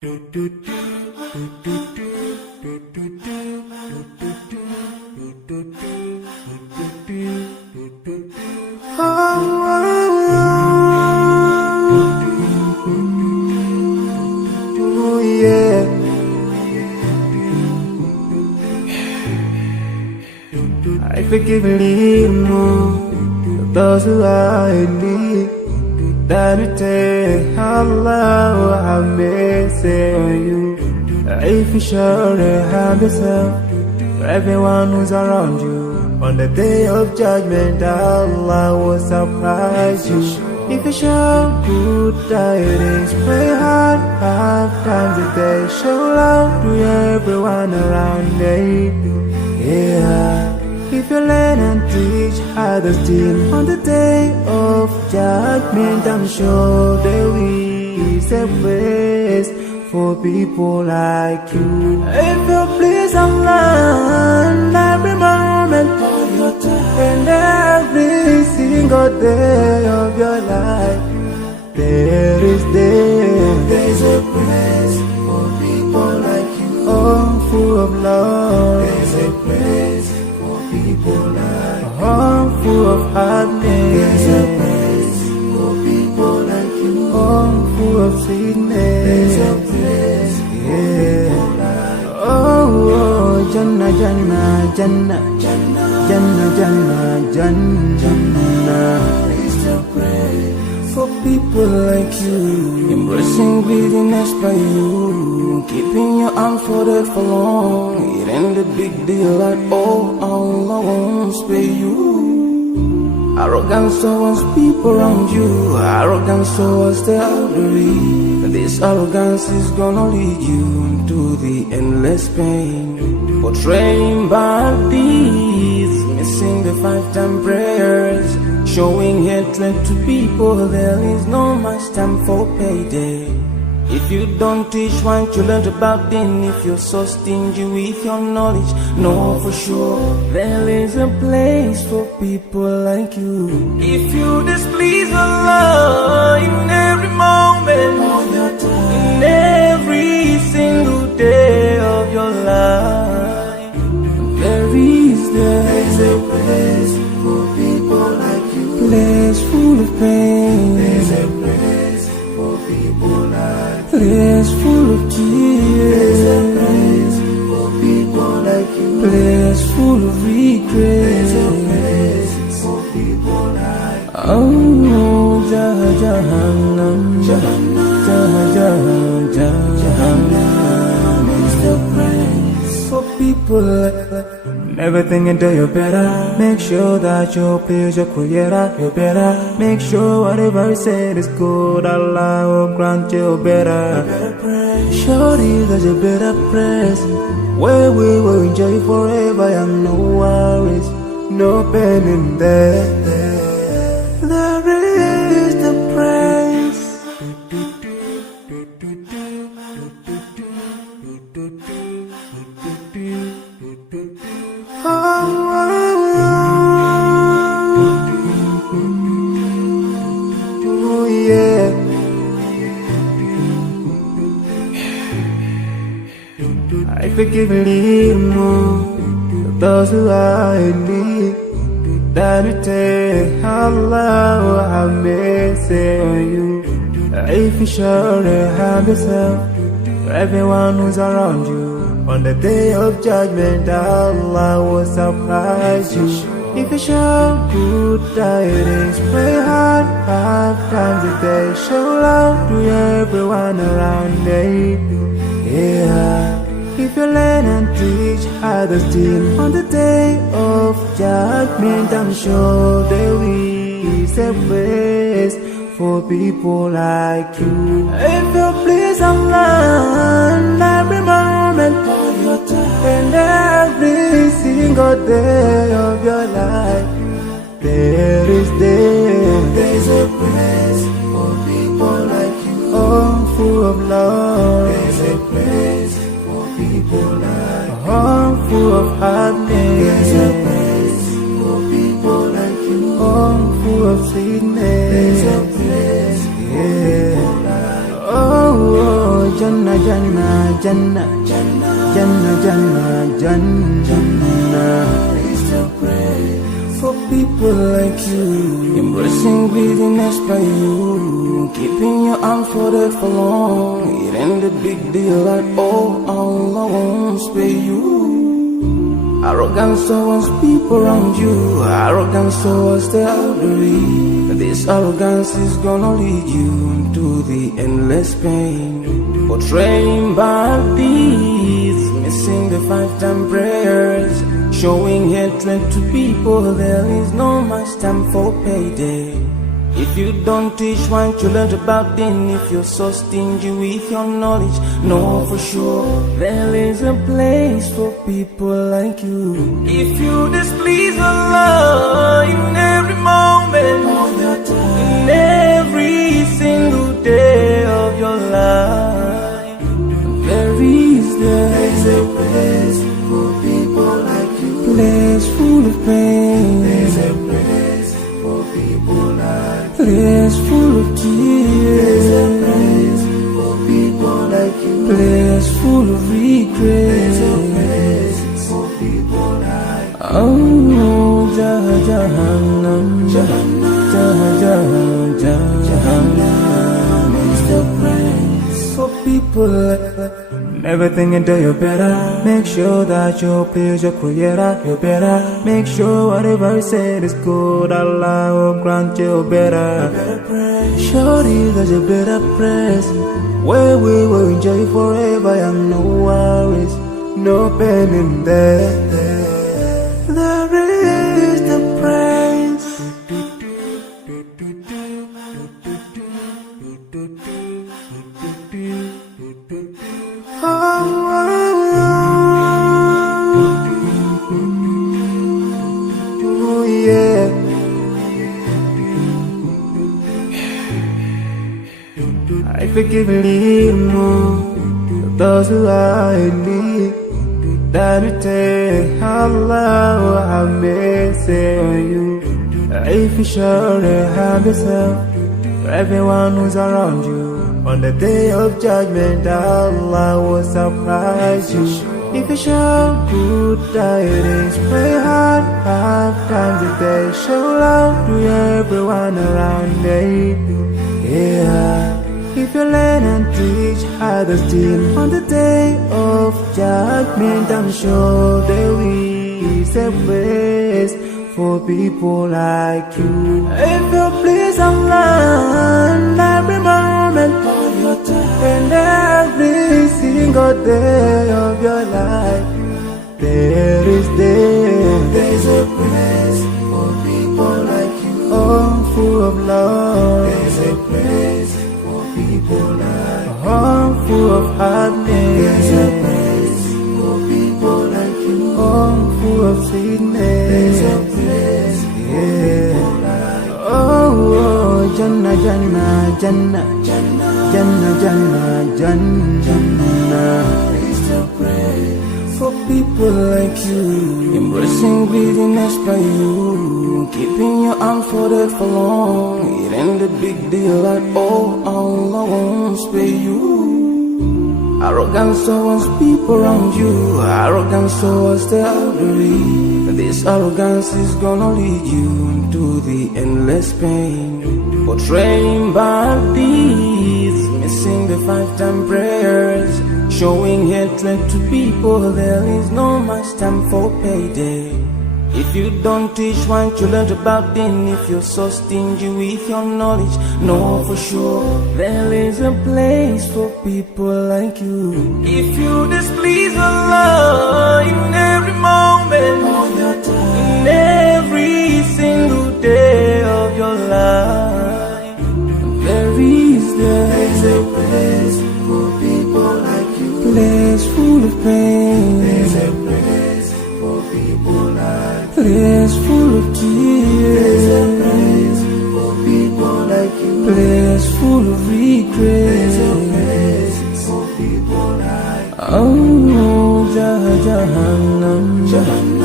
I forgive and leave those who are in need. That you take Allah have mercy on you. If you surely have yourself, everyone who's around you. On the day of judgment, Allah will surprise you. If you show good tidings, pray hard 5 times a day. Show love to everyone around you. Yeah. If you learn and teach others still, on the day of judgment, I'm sure there is a place for people like you. If you please Allah every moment of your time and every single day of your life, there's a place for people like you. Oh, full of love. There's a place people like you. Oh, full of happiness. There's a place for people like you. Oh, full of sweetness. There's a place for people like you. Oh, Jannah, Jannah, Jannah, Jannah, Jannah, Jannah, Jannah is the place for people like you. Embracing greediness by you, keeping your arms folded for long. It ain't a big deal at all. Allah won't spare you. Arrogance towards people around you, arrogance towards the elderly. This arrogance is gonna lead you to the endless pain. Portraying bad deeds, missing the 5-time prayers, showing hatred to people. There is no much time for payday. If you don't teach what you learned about them, if you're so stingy with your knowledge, know for sure there is a place for people like you. If you displease Allah in every moment of your time, in every single day of your life, there's a place for people like you. Place full of pain. There's a place for people like you. Place full of tears. There's a place for people like you. Place full of regret. There's a place for people like you. Oh, Jahannam, Jahannam, Jahannam is the place for people like you. Never think until you're better. Make sure that you please your creator. You're better. Make sure whatever you said is good. Allah will grant you better. Surely there's a better place where we will enjoy forever and no worries, no pain in there. There is the praise. I forgive and leave those who are in need. That you take Allah have mercy on you. If you surely have yourself, everyone who's around you. On the day of judgment, Allah will surprise you. If you show good tidings, pray hard 5 times a day. Show love to everyone around you. Yeah. If you learn and teach others still, on the day of judgment, I'm sure there is a place for people like you. If you please Allah every moment of your time and every single day of your life, there's a place for people like you. Oh, full of love. There's a place for people like you. Oh, full of happiness. There's a place for people like you. Oh, full of sweetness. There's a place for people like you. Oh, Jannah, Jannah, Jannah, Jannah, Jannah, Jannah. For people like you, embracing greediness by you, keeping your arms folded for long. It ain't a big deal at all I won't spare you. Arrogance towards people around you, arrogance towards the elderly. This arrogance is gonna lead you into the endless pain. Portraying bad deeds, missing the 5-time prayers, showing hatred to people. There is no much time for payday. If you don't teach one you learn about then, if you're so stingy with your knowledge, know for sure there is a place for people like you. If you displease Allah in every moment of your time, in every single day of your life, there is a place for people like you. Place full of pain. There's a place for people like you. Place full of tears. There's a place for people like you. Place full of regret. There's a place for people like you. Oh, Jahannam, Jahannam is the place for people like that. Never think until you're better. Make sure that you please your creator. You're better. Make sure whatever you said is good. Allah will grant you better. Surely there's a better place where we will enjoy forever and no worries, no pain in there. There is the praise. Oh, yeah. I forgive a little more those who are in need. That you take Allah have mercy on you. If you surely have yourself, for everyone who's around you, on the day of judgment, Allah will surprise you. If you show good tidings, pray hard 5 times a day. Show love to everyone around you. Yeah. If you learn and teach others still, on the day of judgment, I'm sure there is a place for people like you. If you please Allah in every moment of your time, and every single day of your life, there's a place for people like you. Oh, full of love. There's a place for people like you. Oh, full of happiness. There's a place for people like you. Oh, full of sweetness. There's a place for people like you. Oh, Jannah, Jannah, Jannah, Jannah, Jannah, Jannah. It's the praise for people like you, embracing greediness by you, keeping your arms folded for long. It ain't a big deal at all I won't spare you. Arrogance towards people around you, arrogance towards the elderly. This arrogance is gonna lead you into the endless pain. Portraying bad deeds, missing the 5-time prayers, showing hatred to people. There is no much time for payday. If you don't teach one you learn about then, if you're so stingy with your knowledge, know for sure there is a place for people like you. If you displease Allah in every moment of your time, in every single day of your life, there's a place for people like you. Place full of pain. There's a place for people like you. Place full of tears. There's a place for people like you. Place full of regret. There's a place for people like you. Oh, Jahannam, Jahannam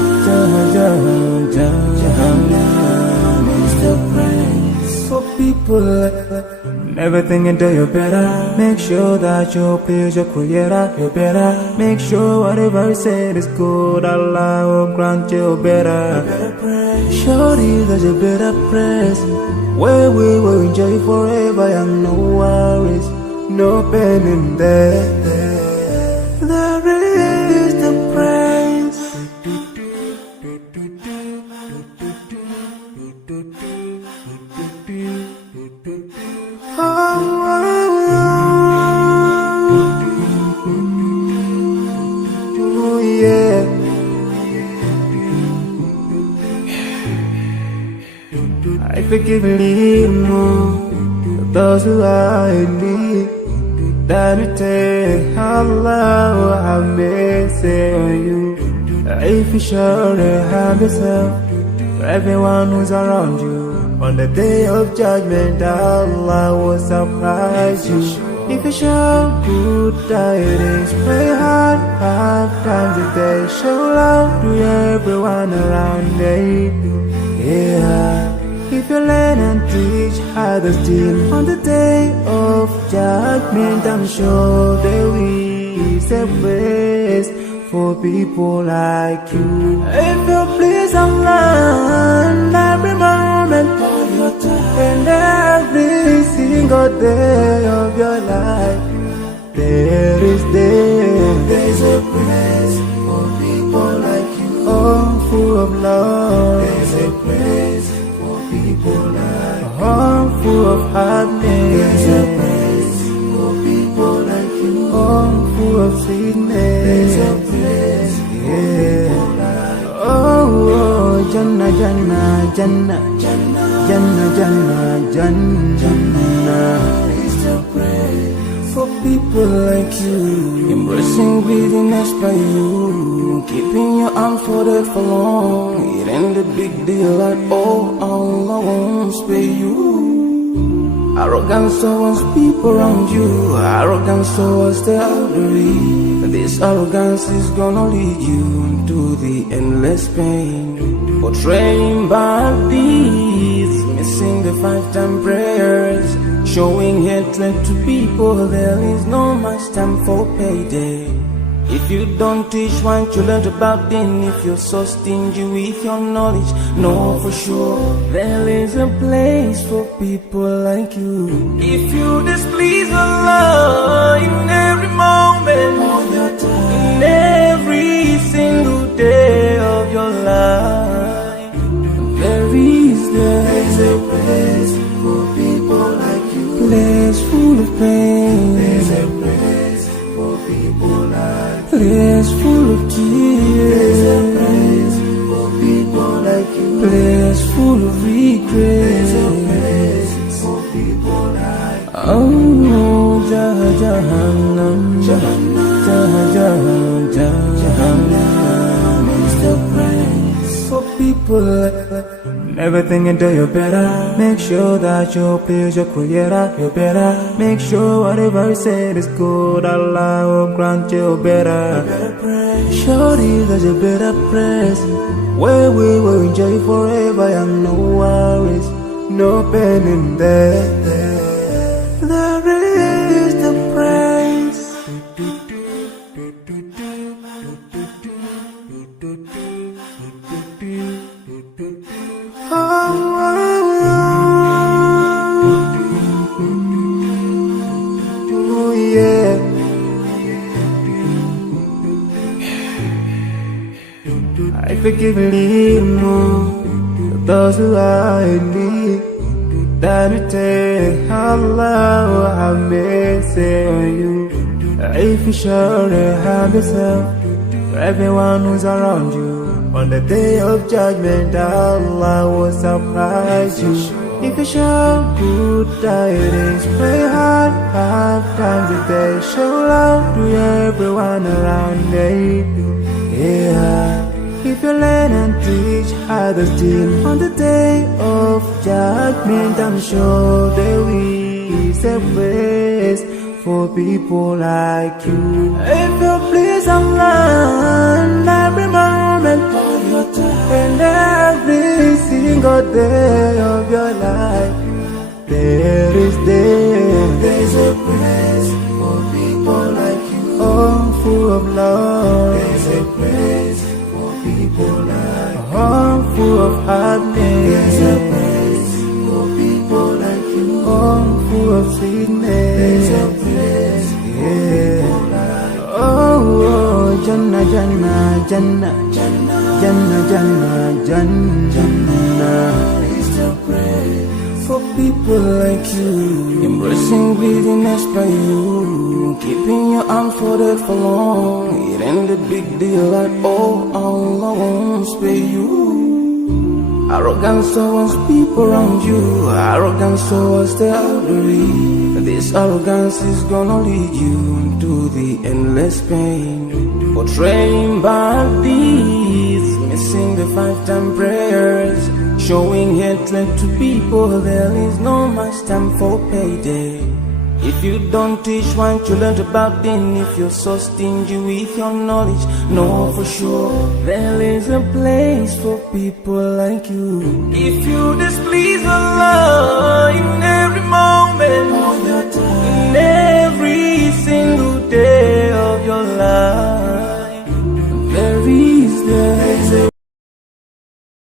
is the place for people like that. Everything you do, you better make sure that you please your creator. You better make sure whatever you said is good. Allah will grant you better. Shorty, that you better press where we will enjoy forever and no worries, no pain in there. There is the praise. Oh, yeah. I forgive a little more those who are in need. That you take Allah have mercy on you. If you surely have yourself, for everyone who's around you, on the day of judgment, Allah will surprise you. If you show good tidings, pray hard 5 times a day. Show love to everyone around you. Yeah. If you learn and teach others still, on the day of judgment, I'm sure there is a place for people like you. If you please Allah, every moment of your time and every single day of your life, there's a place for people like you. Oh, full of love. There's a place for people like you. Oh, full of happiness. There's a place for people like you. Oh, full of sweetness. There's a place for people like you. Oh, Jannah, Jannah, Jannah, Jannah, Jannah, Jannah, Jannah. It's the place for people like you. Embracing greediness by you, keeping your arms folded for long. It ain't a big deal at all. Allah won't spare you. Arrogance towards people around you, arrogance towards the elderly. This arrogance is gonna lead you to the endless pain. Portraying bad deeds, missing the 5-time prayers, showing hatred to people. There is no much time for payday. If you don't teach what you learned about din, if you're so stingy with your knowledge, know for sure there is a place for people like you. If you displease Allah in every moment of your time, in every single day of your life, there's a place for people like you. Place full of pain. There's a place for people like you. Place full of tears. There's a place for people like you. Place full of regret. There's a place for people like you. Oh, Jahannam, Jahannam, Jahannam is the place for people like you. Everything you do, you better make sure that you please your creator. You better make sure whatever you said is good. Allah will grant you better. Shorty, that you better press where we will enjoy forever and no worries, no pain in there. There is the praise. Oh, yeah. I forgive a little more those who are in need. That you take Allah have mercy on you. If you surely have yourself, for everyone who's around you, on the day of judgment, Allah will surprise you. If you show good tidings, pray hard 5 times a day. Show love to everyone around you. Yeah. If you learn and teach others still, on the day of judgment, I'm sure there is a place for people like you. If you please Allah, every moment of your time and every single day of your life, There's a place for people like you. Home full of love. There's a place for people like you. Home full of happiness. There's a place for people like you. Home full of sweetness. There's a place for people like you. Oh, Jannah, Jannah, Jannah, Jannah, Jannah, Jannah, Jannah is the place for people like you. Embracing greediness by you, keeping your arms folded for long. It ain't a big deal at all. Allah won't spare you. Arrogance towards people around you, arrogance towards the elderly. This arrogance is gonna lead you to the endless pain. Portraying bad deeds, missing the 5-time prayers, showing hatred to people. There is no much time for payday. If you don't teach what you learned about them, if you're so stingy with your knowledge, know for sure there is a place for people like you. If you displease Allah,